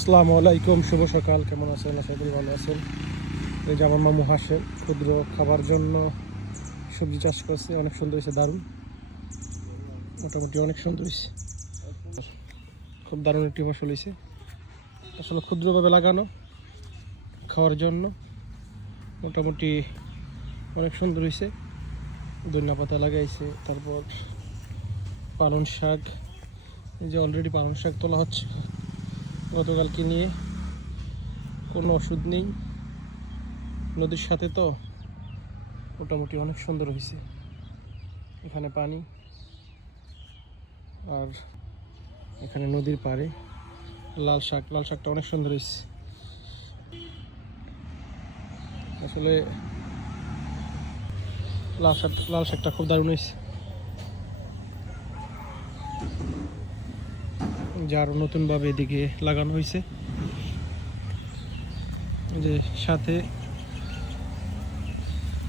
আসসালামু আলাইকুম, শুভ সকাল। কেমন আছেন? আশা করি ভালো আছেন। এই যে আমার মামু হাঁসের ক্ষুদ্র খাবার জন্য সবজি চাষ করছে, অনেক সুন্দর হয়েছে, দারুণ, মোটামুটি অনেক সুন্দর হয়েছে, খুব দারুণ একটি ফসল হয়েছে। আসলে ক্ষুদ্রভাবে লাগানো, খাওয়ার জন্য মোটামুটি অনেক সুন্দর হয়েছে। ধনিয়া পাতা লাগাইছে, তারপর পালং শাক, এই যে অলরেডি পালং শাক তোলা হচ্ছে গতকালকে নিয়ে। কোনো ওষুধ নেই, নদীর সাথে তো মোটামুটি অনেক সুন্দর হয়েছে। এখানে পানি, আর এখানে নদীর পাড়ে লাল শাকটা অনেক সুন্দর হয়েছে। আসলে লাল শাকটা খুব দারুণ হয়েছে। যার নতুনভাবে এদিকে লাগানো হয়েছে, যে সাথে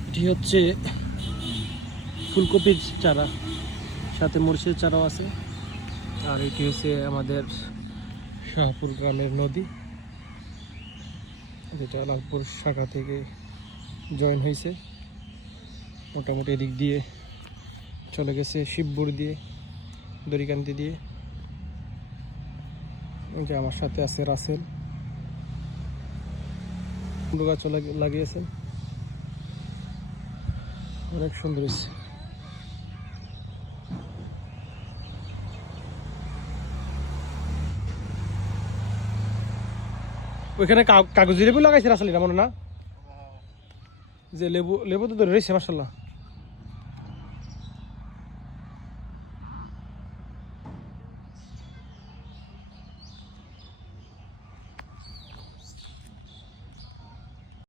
এটি হচ্ছে ফুলকপির চারা, সাথে মরিচের চারাও আছে। আর এটি হচ্ছে আমাদের শাহপুর গ্রামের নদী, যেটা লালপুর শাখা থেকে জয়েন হয়েছে। মোটামুটি এদিক দিয়ে চলে গেছে শিবপুর দিয়ে, দড়িকান্দি দিয়ে। যে আমার সাথে আছে রাসেল, কুমড়ো গাছও লাগিয়েছেন, অনেক সুন্দর হয়েছে। ওইখানে কাগজি লেবু লাগাইছে রাসেল, মনে না? যে লেবু তো ধরে রয়েছে মাশাআল্লাহ।